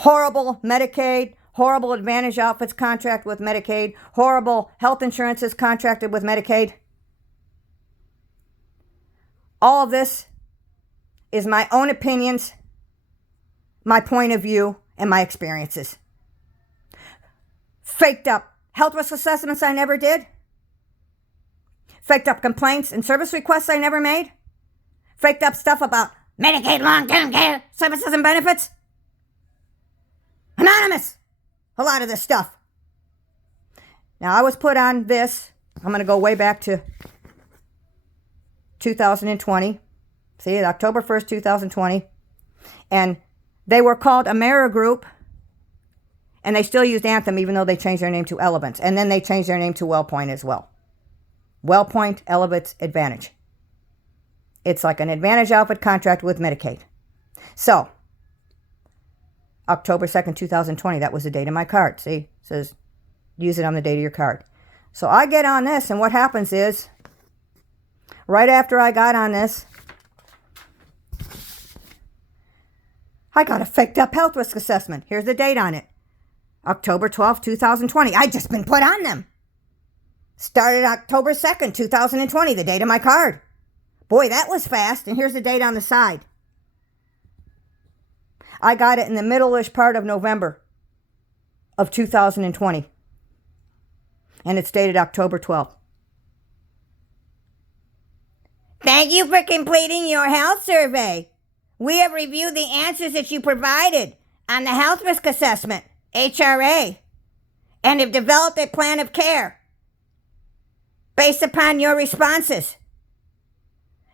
horrible Medicaid, horrible Advantage outfits contract with Medicaid, horrible health insurances contracted with Medicaid. All of this is my own opinions, my point of view, and my experiences. Faked up health risk assessments I never did. Faked up complaints and service requests I never made. Faked up stuff about Medicaid long-term care services and benefits. Anonymous. A lot of this stuff. Now, I was put on this. I'm going to go way back to 2020. See, October 1st, 2020. And they were called AmeriGroup. And they still used Anthem, even though they changed their name to Elevance. And then they changed their name to WellPoint as well. WellPoint, ElevanceAdvantage. It's like an Advantage outfit contract with Medicaid. So, October 2nd, 2020, that was the date of my card. See, it says use it on the date of your card. So I get on this, and what happens is, right after I got on this, I got a faked up health risk assessment. Here's the date on it. October 12th, 2020. I just been put on them. Started October 2nd, 2020, the date of my card. Boy, that was fast. And here's the date on the side. I got it in the middle-ish part of November of 2020. And it's dated October 12th. Thank you for completing your health survey. We have reviewed the answers that you provided on the health risk assessment, HRA, and have developed a plan of care based upon your responses.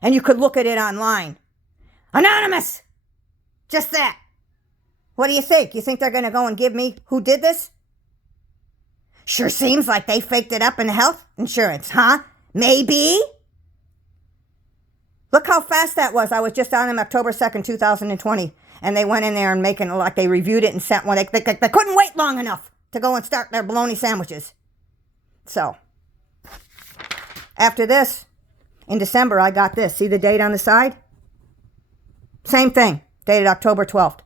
And you could look at it online. Anonymous! Just that. What do you think? You think they're going to go and give me who did this? Sure seems like they faked it up in the health insurance, huh? Maybe? Look how fast that was. I was just on them October 2nd, 2020. And they went in there and making it like they reviewed it and sent one. They couldn't wait long enough to go and start their bologna sandwiches. So, after this, in December, I got this. See the date on the side? Same thing, dated October 12th.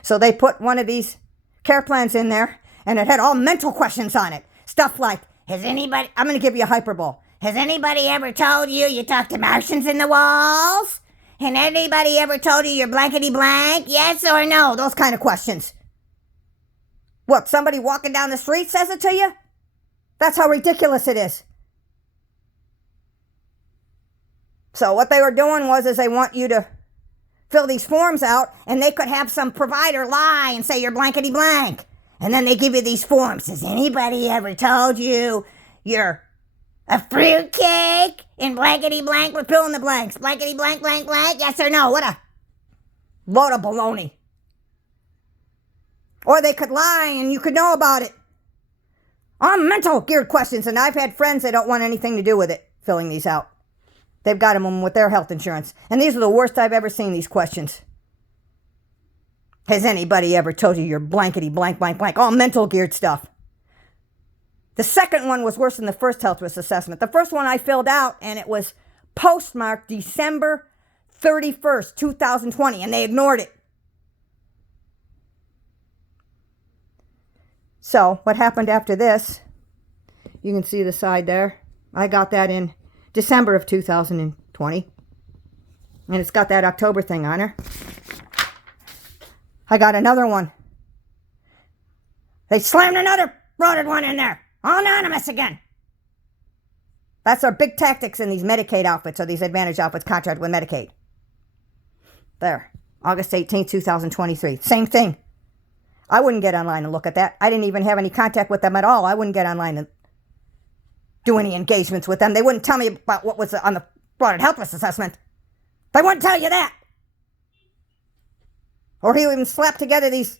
So they put one of these care plans in there, and it had all mental questions on it. Stuff like, I'm going to give you a hyperbole. Has anybody ever told you you talk to Martians in the walls? And anybody ever told you you're blankety blank? Yes or no? Those kind of questions. What, somebody walking down the street says it to you? That's how ridiculous it is. So what they were doing was they want you to fill these forms out, and they could have some provider lie and say you're blankety blank. And then they give you these forms. Has anybody ever told you you're a fruitcake in blankety blank? We're filling the blanks. Blankety blank, blank, blank. Yes or no? What a load of baloney. Or they could lie and you could know about it. All mental geared questions, and I've had friends that don't want anything to do with it, filling these out. They've got them with their health insurance. And these are the worst I've ever seen, these questions. Has anybody ever told you you're blankety blank, blank, blank? All mental geared stuff. The second one was worse than the first health risk assessment. The first one I filled out, and it was postmarked December 31st, 2020, and they ignored it. So, what happened after this, you can see the side there. I got that in December of 2020. And it's got that October thing on her. I got another one. They slammed another frauded one in there. Anonymous again. That's our big tactics in these Medicaid outfits, or these Advantage outfits contract with Medicaid. There. August 18th, 2023. Same thing. I wouldn't get online and look at that. I didn't even have any contact with them at all. I wouldn't get online and do any engagements with them. They wouldn't tell me about what was on the frauded health risk assessment. They wouldn't tell you that. Or he even slapped together these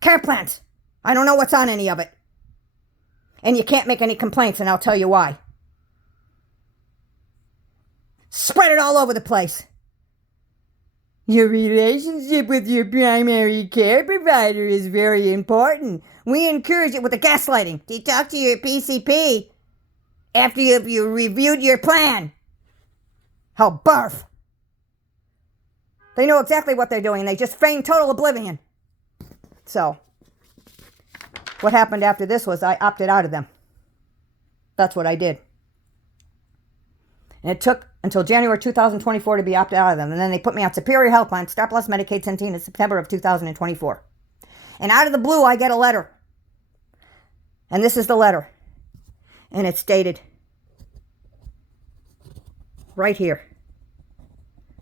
care plans. I don't know what's on any of it. And you can't make any complaints, and I'll tell you why. Spread it all over the place. Your relationship with your primary care provider is very important. We encourage it with the gaslighting. Do you talk to your PCP after you reviewed your plan? How barf. They know exactly what they're doing. They just feign total oblivion. So, what happened after this was I opted out of them. That's what I did. And it took until January 2024 to be opted out of them. And then they put me on Superior Health Plan, Star+, Medicaid, Centene in September of 2024. And out of the blue, I get a letter. And this is the letter. And it's dated right here.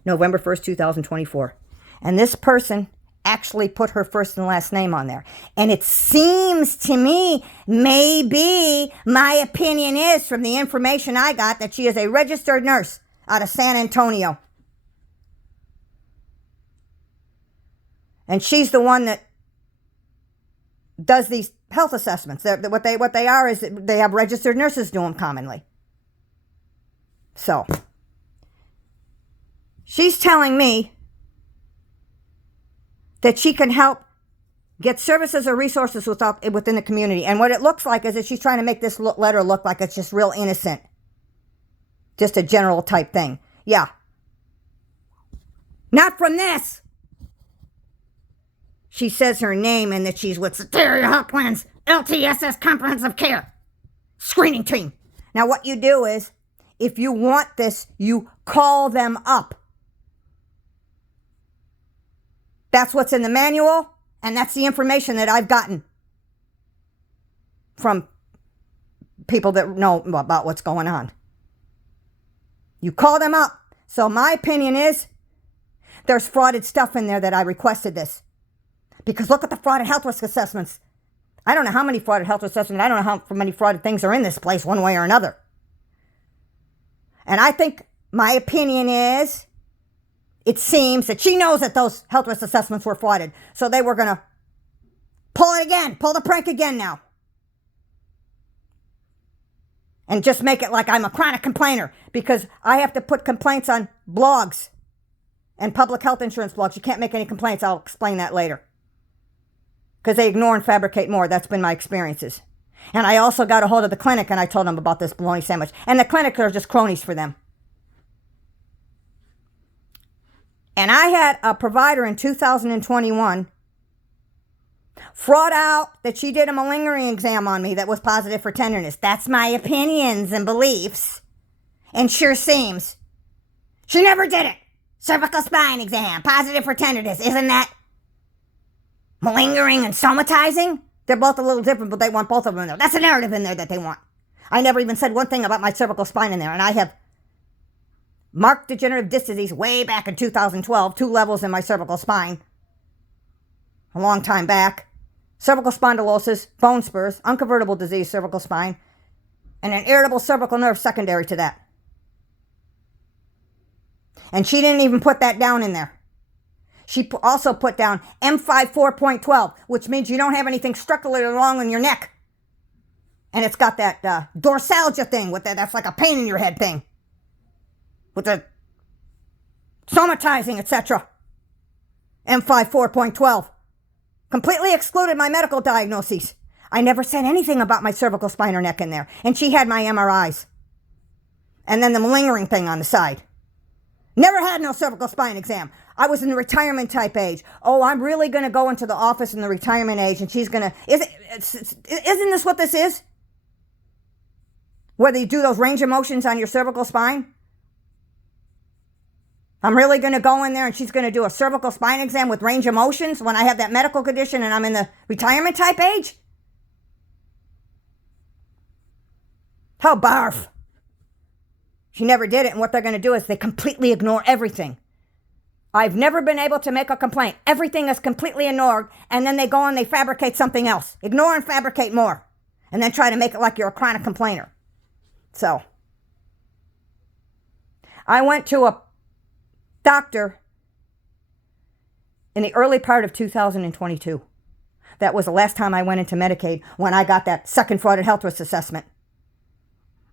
November 1st, 2024. And this person actually put her first and last name on there. And it seems to me, maybe, my opinion is, from the information I got, that she is a registered nurse out of San Antonio. And she's the one that does these health assessments. What they are is they have registered nurses do them commonly. So, she's telling me that she can help get services or resources within the community. And what it looks like is that she's trying to make this letter look like it's just real innocent. Just a general type thing. Yeah. Not from this. She says her name and that she's with Superior Health Plan's LTSS Comprehensive Care Screening Team. Now what you do is, if you want this, you call them up. That's what's in the manual, and that's the information that I've gotten from people that know about what's going on. You call them up. So my opinion is, there's frauded stuff in there that I requested this. Because look at the frauded health risk assessments. I don't know how many frauded health assessments, I don't know how many frauded things are in this place one way or another. And I think my opinion is, it seems that she knows that those health risk assessments were frauded. So they were going to pull it again, pull the prank again now. And just make it like I'm a chronic complainer, because I have to put complaints on blogs and public health insurance blogs. You can't make any complaints. I'll explain that later. Because they ignore and fabricate more. That's been my experiences. And I also got a hold of the clinic and I told them about this bologna sandwich. And the clinics are just cronies for them. And I had a provider in 2021 fraud out that she did a malingering exam on me that was positive for tenderness. That's my opinions and beliefs. And sure seems she never did it. Cervical spine exam, positive for tenderness. Isn't that malingering and somatizing? They're both a little different, but they want both of them in there. That's a narrative in there that they want. I never even said one thing about my cervical spine in there, and I have marked degenerative disc disease way back in 2012, 2 levels in my cervical spine, a long time back. Cervical spondylosis, bone spurs, unconvertible disease, cervical spine, and an irritable cervical nerve secondary to that. And she didn't even put that down in there. She also put down M54.12, which means you don't have anything structurally wrong in your neck. And it's got that dorsalgia thing with that's like a pain in your head thing. With the somatizing, etc. M54.12. Completely excluded my medical diagnoses. I never said anything about my cervical spine or neck in there. And she had my MRIs. And then the malingering thing on the side. Never had no cervical spine exam. I was in the retirement type age. Oh, I'm really going to go into the office in the retirement age and she's going to... Isn't this what this is? Whether you do those range of motions on your cervical spine? I'm really going to go in there and she's going to do a cervical spine exam with range of motions when I have that medical condition and I'm in the retirement type age? How barf. She never did it, and what they're going to do is they completely ignore everything. I've never been able to make a complaint. Everything is completely ignored, and then they go and they fabricate something else. Ignore and fabricate more, and then try to make it like you're a chronic complainer. So, I went to a doctor in the early part of 2022. That was the last time I went into Medicaid when I got that second frauded health risk assessment.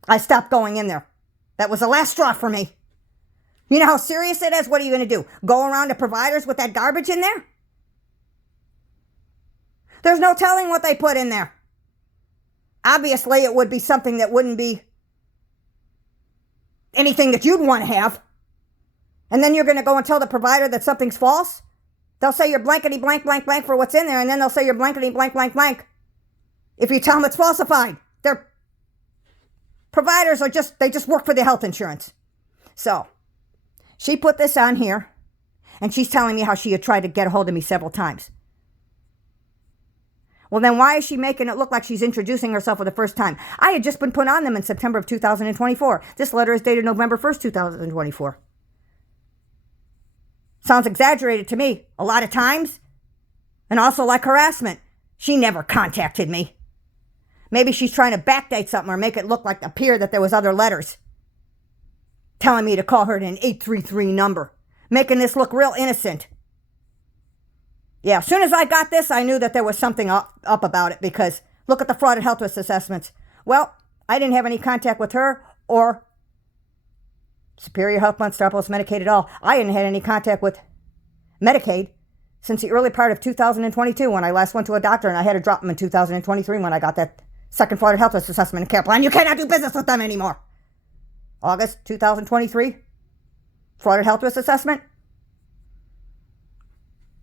I stopped going in there. That was the last straw for me. You know how serious it is? What are you going to do? Go around to providers with that garbage in there? There's no telling what they put in there. Obviously, it would be something that wouldn't be anything that you'd want to have. And then you're going to go and tell the provider that something's false? They'll say you're blankety blank blank blank for what's in there, and then they'll say you're blankety blank blank blank if you tell them it's falsified. Their providers they just work for the health insurance. So, she put this on here, and she's telling me how she had tried to get a hold of me several times. Well, then why is she making it look like she's introducing herself for the first time? I had just been put on them in September of 2024. This letter is dated November 1st, 2024. Sounds exaggerated to me a lot of times. And also like harassment. She never contacted me. Maybe she's trying to backdate something or make it appear that there was other letters telling me to call her at an 833 number, making this look real innocent. Yeah, as soon as I got this, I knew that there was something up about it, because look at the frauded health risk assessments. Well, I didn't have any contact with her or Superior Health Plan, Star+, Medicaid at all. I hadn't had any contact with Medicaid since the early part of 2022 when I last went to a doctor, and I had to drop them in 2023 when I got that second frauded health risk assessment and care plan. You cannot do business with them anymore. August 2023, frauded health risk assessment.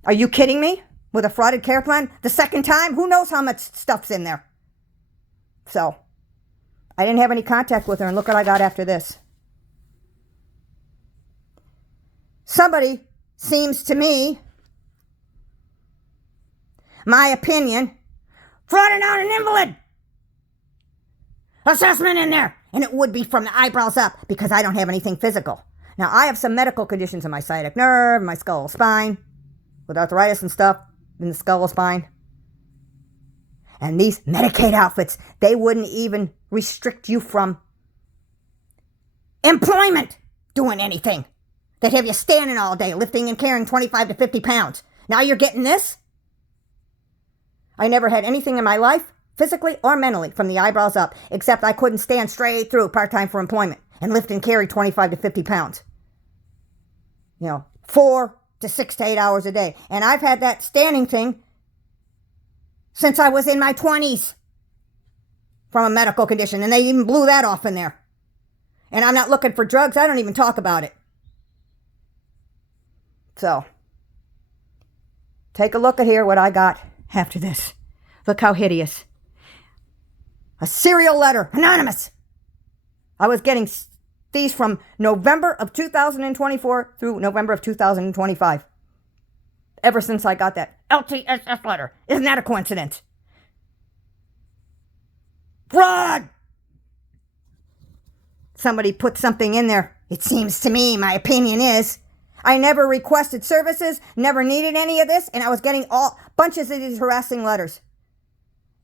Are you kidding me? With a frauded care plan? The second time? Who knows how much stuff's in there? So, I didn't have any contact with her, and look what I got after this. Somebody seems to me, my opinion, frauding out an invalid assessment in there. And it would be from the eyebrows up, because I don't have anything physical. Now, I have some medical conditions in my sciatic nerve, my skull spine, with arthritis and stuff in the skull spine. And these Medicaid outfits, they wouldn't even restrict you from employment doing anything. They'd have you standing all day, lifting and carrying 25 to 50 pounds. Now you're getting this? I never had anything in my life, physically or mentally, from the eyebrows up, except I couldn't stand straight through part-time for employment and lift and carry 25 to 50 pounds. 4 to 6 to 8 hours a day. And I've had that standing thing since I was in my 20s from a medical condition, and they even blew that off in there. And I'm not looking for drugs. I don't even talk about it. So, take a look at here what I got after this. Look how hideous. A serial letter, anonymous. I was getting these from November of 2024 through November of 2025. Ever since I got that LTSS letter. Isn't that a coincidence? Fraud! Somebody put something in there. It seems to me, my opinion is, I never requested services, never needed any of this, and I was getting bunches of these harassing letters.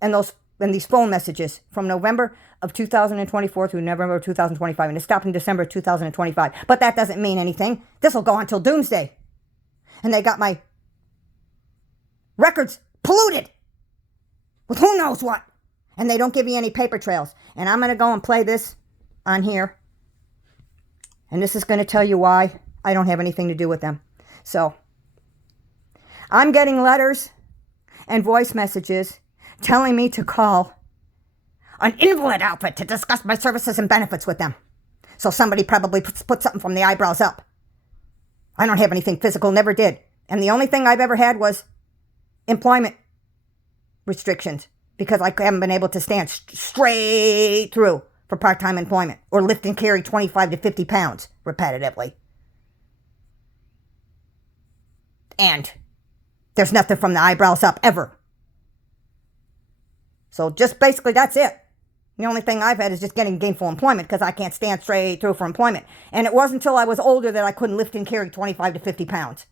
And these phone messages from November of 2024 through November of 2025. And it stopped in December of 2025. But that doesn't mean anything. This will go until doomsday. And they got my records polluted with who knows what. And they don't give you any paper trails. And I'm going to go and play this on here. And this is going to tell you why I don't have anything to do with them. So, I'm getting letters and voice messages telling me to call an invalid outfit to discuss my services and benefits with them. So somebody probably put something from the eyebrows up. I don't have anything physical, never did. And the only thing I've ever had was employment restrictions, because I haven't been able to stand straight through for part-time employment or lift and carry 25 to 50 pounds repetitively. And there's nothing from the eyebrows up ever. So just basically that's it. The only thing I've had is just getting gainful employment because I can't stand straight through for employment. And it wasn't until I was older that I couldn't lift and carry 25 to 50 pounds.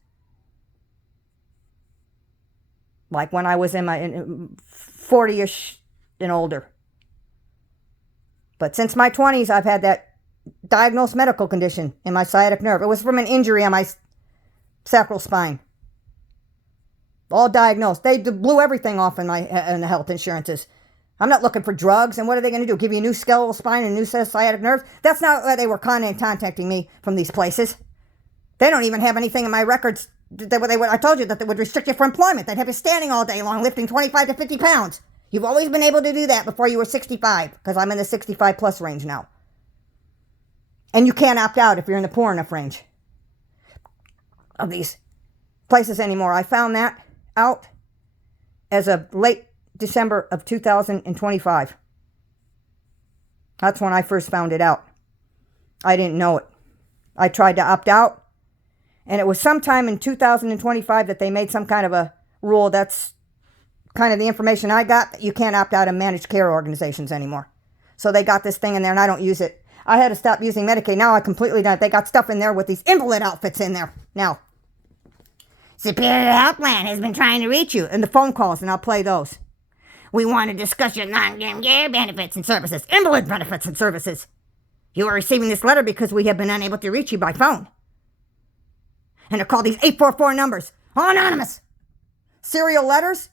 Like when I was in my 40-ish and older. But since my 20s, I've had that diagnosed medical condition in my sciatic nerve. It was from an injury on my sacral spine. All diagnosed. They blew everything off in the health insurances. I'm not looking for drugs. And what are they going to do? Give you a new skeletal spine and a new set of sciatic nerves? That's not why they were contacting me from these places. They don't even have anything in my records. I told you that they would restrict you from employment. They'd have you standing all day long, lifting 25 to 50 pounds. You've always been able to do that before you were 65, because I'm in the 65 plus range now. And you can't opt out if you're in the poor enough range. of these places anymore. I found that out as of late December of 2025. That's when I first found it out. I didn't know it. I tried to opt out, and it was sometime in 2025 that they made some kind of a rule. That's kind of the information I got, that you can't opt out of managed care organizations anymore. So they got this thing in there, and I don't use it. I had to stop using Medicaid. Now I completely done it. They got stuff in there with these invalid outfits in there. Now, Superior Health Plan has been trying to reach you, and the phone calls, and I'll play those. We want to discuss your long-term care benefits and services, invalid benefits and services. You are receiving this letter because we have been unable to reach you by phone. And they're called these 844 numbers, all anonymous. Serial letters,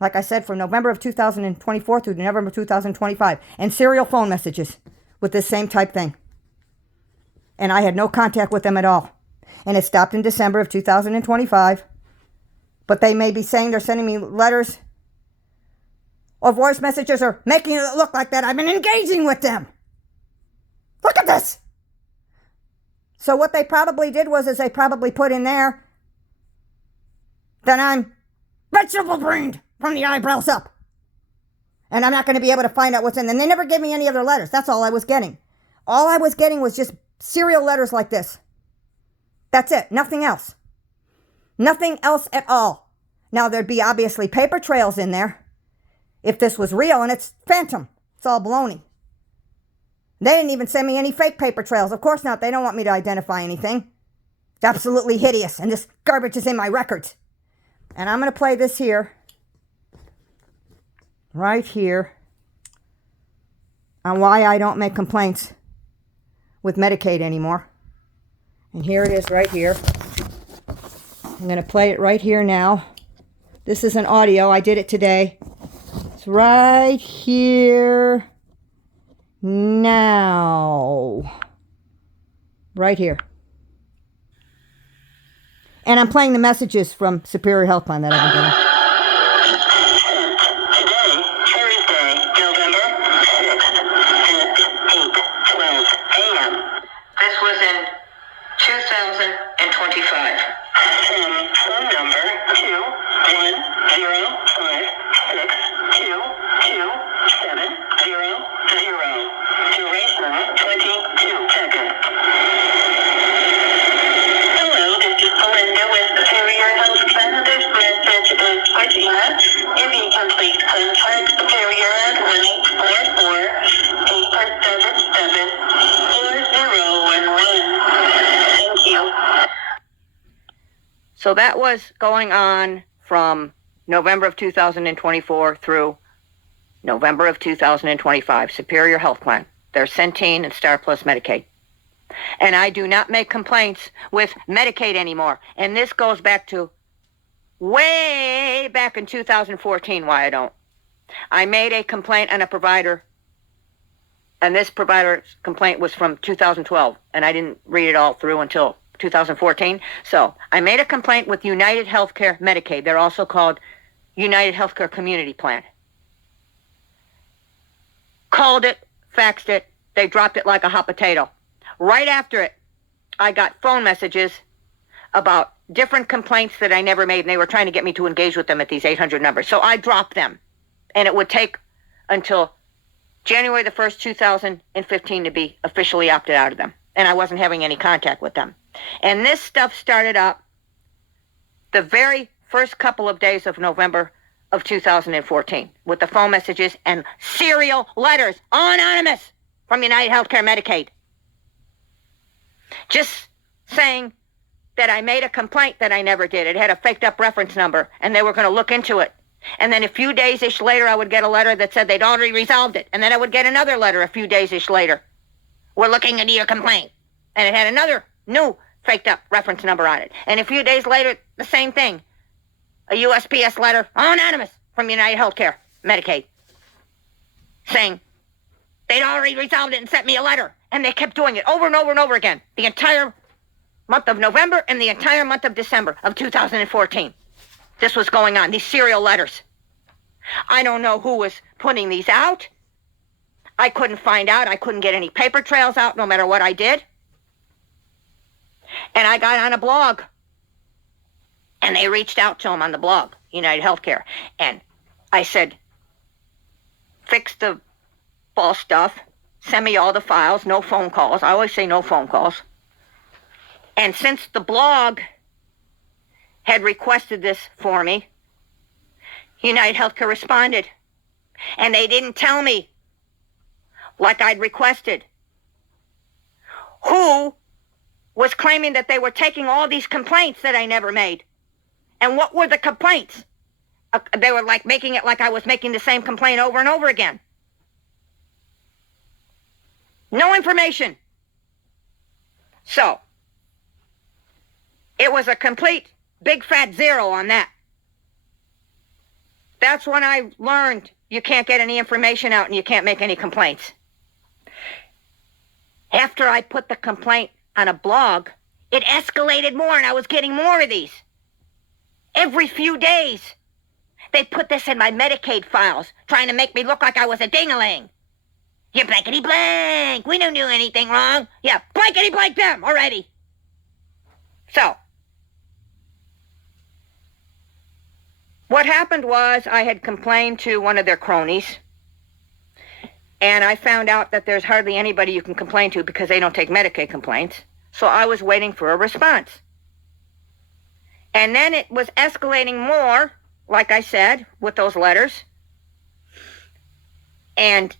like I said, from November of 2024 through November of 2025. And serial phone messages with this same type thing. And I had no contact with them at all. And it stopped in December of 2025. But they may be saying they're sending me letters or voice messages or making it look like that I've been engaging with them. Look at this. So what they probably did was they probably put in there that I'm vegetable brained from the eyebrows up. And I'm not going to be able to find out what's in them. They never gave me any other letters. That's all I was getting. All I was getting was just serial letters like this. That's it. Nothing else. Nothing else at all. Now, there'd be obviously paper trails in there if this was real, and it's phantom. It's all baloney. They didn't even send me any fake paper trails. Of course not. They don't want me to identify anything. It's absolutely hideous, and this garbage is in my records. And I'm going to play this here, right here, on why I don't make complaints with Medicaid anymore. And here it is right here. I'm going to play it right here now. This is an audio. I did it today. It's right here now. Right here. And I'm playing the messages from Superior Health Plan that I've been getting. Today, Thursday, November 6th at 8:12 a.m. This was in 2025. Phone number 21056222700. Duration 22 seconds. Hello, this is Belinda with Superior Health Plan. This message is for Gina. If you can please contact Superior at 1-844-877-4011. Thank you. So that was going on from November of 2024 through November of 2025. Superior Health Plan. They're Centene and Star+ Medicaid. And I do not make complaints with Medicaid anymore. And this goes back to way back in 2014, why I don't. I made a complaint on a provider, and this provider's complaint was from 2012, and I didn't read it all through until 2014. So I made a complaint with United Healthcare Medicaid. They're also called United Healthcare Community Plan. Called it, faxed it, they dropped it like a hot potato. Right after it, I got phone messages about different complaints that I never made, and they were trying to get me to engage with them at these 800 numbers. So I dropped them, and it would take until January the 1st, 2015 to be officially opted out of them, and I wasn't having any contact with them. And this stuff started up the very first couple of days of November of 2014 with the phone messages and serial letters, all anonymous, from United Healthcare Medicaid. Just saying that I made a complaint that I never did. It had a faked up reference number, and they were going to look into it. And then a few days-ish later, I would get a letter that said they'd already resolved it. And then I would get another letter a few days-ish later. We're looking into your complaint. And it had another new faked up reference number on it. And a few days later, the same thing. A USPS letter, all anonymous, from United Healthcare Medicaid, saying they'd already resolved it and sent me a letter. And they kept doing it over and over and over again. The entire month of November and the entire month of December of 2014. This was going on, these serial letters. I don't know who was putting these out. I couldn't find out. I couldn't get any paper trails out no matter what I did. And I got on a blog. And they reached out to him on the blog, United Healthcare. And I said, fix the false stuff. Send me all the files. No phone calls. I always say no phone calls. And since the blog had requested this for me, United Healthcare responded. And they didn't tell me like I'd requested who was claiming that they were taking all these complaints that I never made. And what were the complaints? They were like making it like I was making the same complaint over and over again. No information. So, it was a complete big fat zero on that. That's when I learned you can't get any information out and you can't make any complaints. After I put the complaint on a blog, it escalated more and I was getting more of these. Every few days, they put this in my Medicaid files, trying to make me look like I was a ding-a-ling. You blankety blank. We don't do anything wrong. Yeah, blankety blank them already. So, what happened was I had complained to one of their cronies, and I found out that there's hardly anybody you can complain to because they don't take Medicaid complaints. So I was waiting for a response. And then it was escalating more, like I said, with those letters. And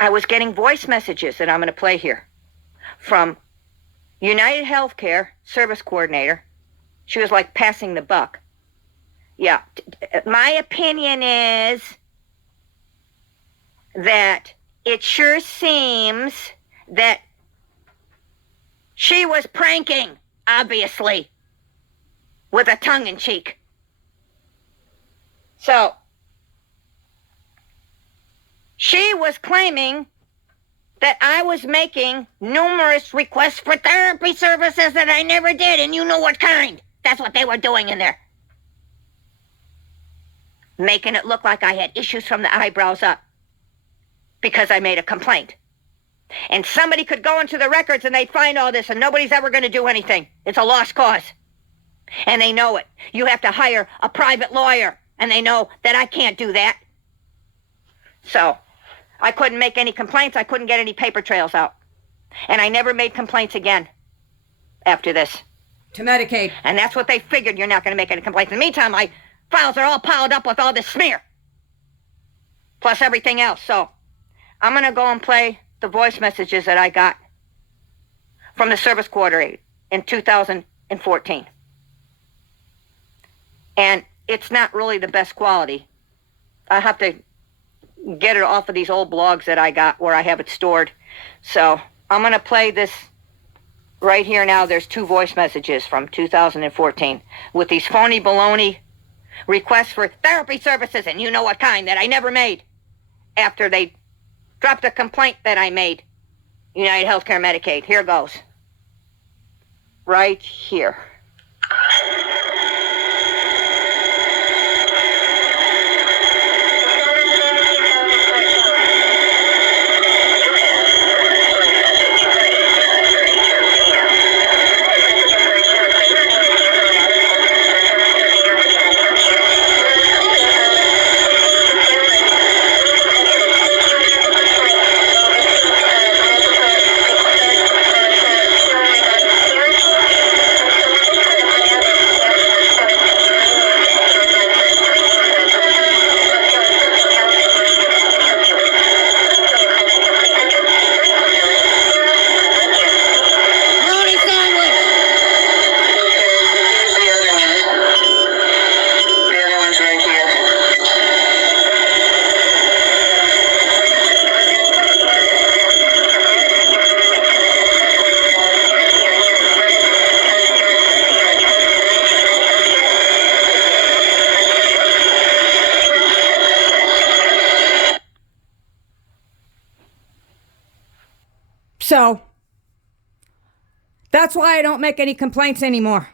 I was getting voice messages that I'm going to play here from United Healthcare Service Coordinator. She was like passing the buck. Yeah, my opinion is that it sure seems that she was pranking, obviously, with a tongue-in-cheek. So, she was claiming that I was making numerous requests for therapy services that I never did, and you know what kind. That's what they were doing in there. Making it look like I had issues from the eyebrows up because I made a complaint. And somebody could go into the records and they'd find all this and nobody's ever going to do anything. It's a lost cause. And they know it. You have to hire a private lawyer. And they know that I can't do that. So, I couldn't make any complaints. I couldn't get any paper trails out. And I never made complaints again after this. To Medicaid. And that's what they figured. You're not going to make any complaints. In the meantime, my files are all piled up with all this smear. Plus everything else. So, I'm going to go and play the voice messages that I got from the service coordinator in 2014. And it's not really the best quality. I have to get it off of these old blogs that I got where I have it stored. So I'm going to play this right here now. There's 2 voice messages from 2014 with these phony baloney requests for therapy services, and you know what kind, that I never made after they dropped a complaint that I made. United Healthcare Medicaid. Here goes. Right here. So, that's why I don't make any complaints anymore.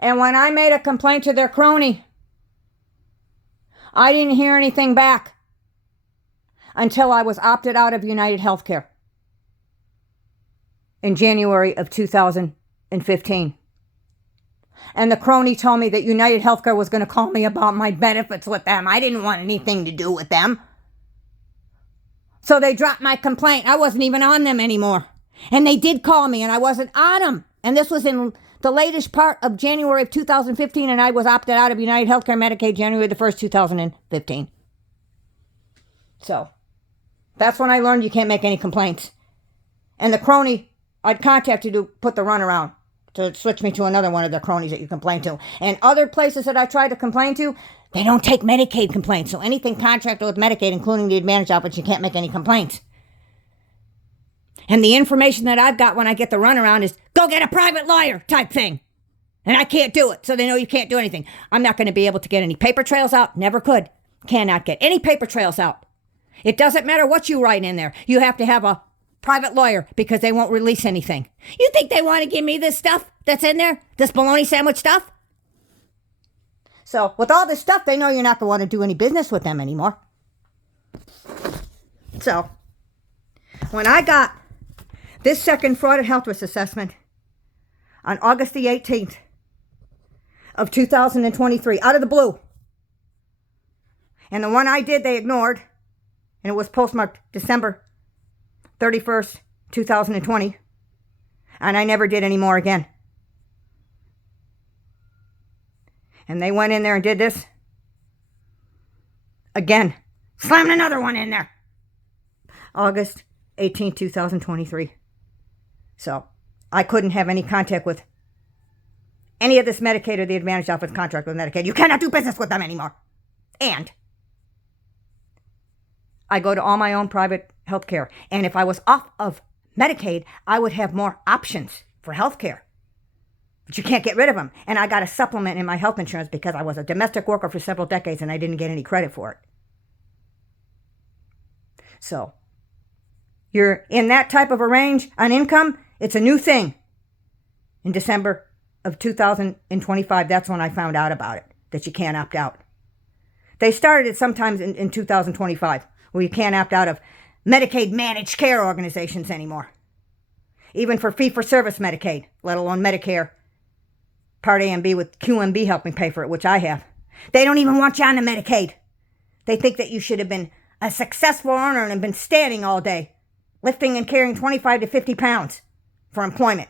And when I made a complaint to their crony, I didn't hear anything back until I was opted out of United Healthcare. in January of 2015. And the crony told me that United Healthcare was going to call me about my benefits with them. I didn't want anything to do with them. So they dropped my complaint. I wasn't even on them anymore. And they did call me, and I wasn't on them. And this was in the latest part of January of 2015, and I was opted out of United Healthcare Medicaid January the 1st, 2015. So that's when I learned you can't make any complaints. And the crony I'd contacted to put the runaround to switch me to another one of the cronies that you complain to. And other places that I tried to complain to, they don't take Medicaid complaints. So anything contracted with Medicaid, including the Advantage outfits, you can't make any complaints. And the information that I've got when I get the runaround is, go get a private lawyer type thing. And I can't do it, so they know you can't do anything. I'm not going to be able to get any paper trails out. Never could. Cannot get any paper trails out. It doesn't matter what you write in there. You have to have a private lawyer because they won't release anything. You think they want to give me this stuff that's in there? This bologna sandwich stuff? So with all this stuff, they know you're not going to want to do any business with them anymore. So when I got this second frauded health risk assessment on August the 18th of 2023, out of the blue, and the one I did they ignored, and it was postmarked December 31st, 2020, and I never did any more again. And they went in there and did this again. Slammed another one in there. August 18th, 2023. So I couldn't have any contact with any of this Medicaid or the Advantage Office contract with Medicaid. You cannot do business with them anymore. And I go to all my own private health care. And if I was off of Medicaid, I would have more options for health care. But you can't get rid of them. And I got a supplement in my health insurance because I was a domestic worker for several decades and I didn't get any credit for it. So you're in that type of a range on income, it's a new thing. In December of 2025, that's when I found out about it, that you can't opt out. They started it sometimes in 2025, where you can't opt out of Medicaid managed care organizations anymore. Even for fee-for-service Medicaid, let alone Medicare Part A and B with QMB helping pay for it, which I have. They don't even want you on the Medicaid. They think that you should have been a successful earner and have been standing all day, lifting and carrying 25 to 50 pounds for employment.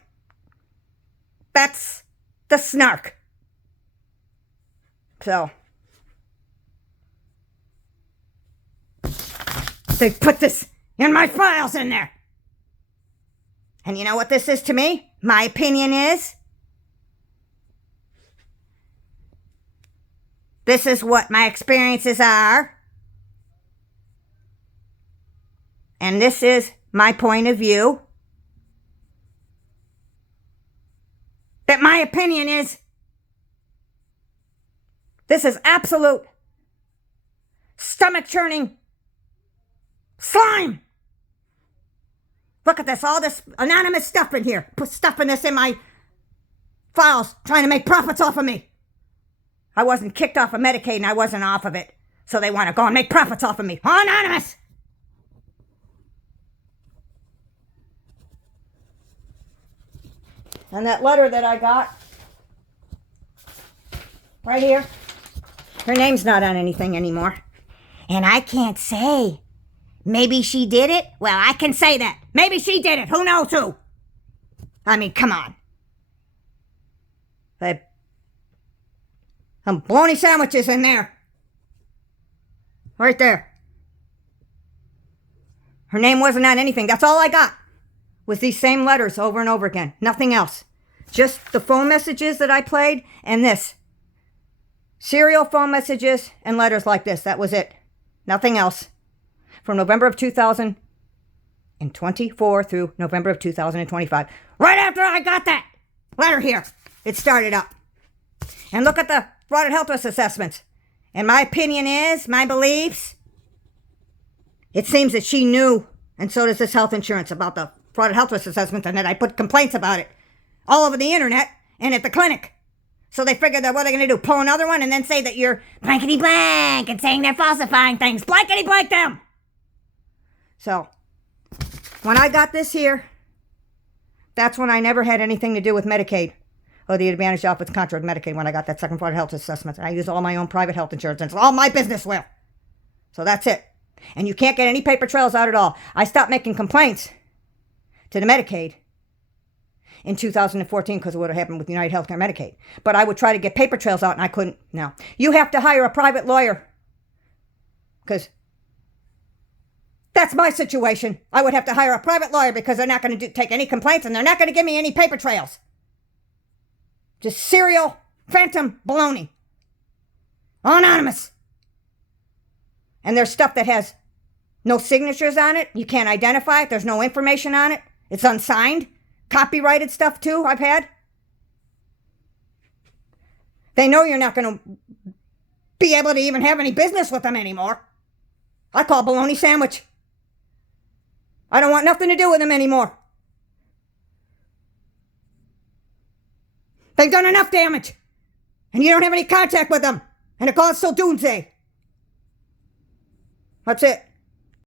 That's the snark. So they put this in my files in there. And you know what this is to me? My opinion is, this is what my experiences are. And this is my point of view. That my opinion is, this is absolute stomach-churning slime. Look at this, all this anonymous stuff in here. Put stuff in this in my files, trying to make profits off of me. I wasn't kicked off of Medicaid and I wasn't off of it. So they want to go and make profits off of me. Anonymous! And that letter that I got, right here, her name's not on anything anymore. And I can't say. Maybe she did it? Well, I can say that. Maybe she did it. Who knows who? I mean, come on. Some bologna sandwiches in there. Right there. Her name wasn't on anything. That's all I got. Was these same letters over and over again. Nothing else. Just the phone messages that I played and this. Serial phone messages and letters like this. That was it. Nothing else. From November of 2024 through November of 2025. Right after I got that letter here, it started up. And look at the frauded health risk assessments. And my opinion is, my beliefs, it seems that she knew, and so does this health insurance, about the frauded health risk assessment, and that I put complaints about it all over the internet and at the clinic. So they figured that what are they going to do? Pull another one and then say that you're blankety blank and saying they're falsifying things. Blankety blank them! So, when I got this here, That's when I never had anything to do with Medicaid or the Advantage Office contract with Medicaid when I got that second fraud health assessment. I use all my own private health insurance, and it's all my business, Will. So that's it. And you can't get any paper trails out at all. I stopped making complaints to the Medicaid in 2014 because of what happened with United Healthcare Medicaid. But I would try to get paper trails out, and I couldn't. No. You have to hire a private lawyer because that's my situation. I would have to hire a private lawyer because they're not going to take any complaints, and they're not going to give me any paper trails. Just serial phantom baloney. Anonymous. And there's stuff that has no signatures on it. You can't identify it. There's no information on it. It's unsigned. Copyrighted stuff, too, I've had. They know you're not going to be able to even have any business with them anymore. I call bologna sandwich. I don't want nothing to do with them anymore. They've done enough damage. And you don't have any contact with them. And it calls still doomsday. That's it.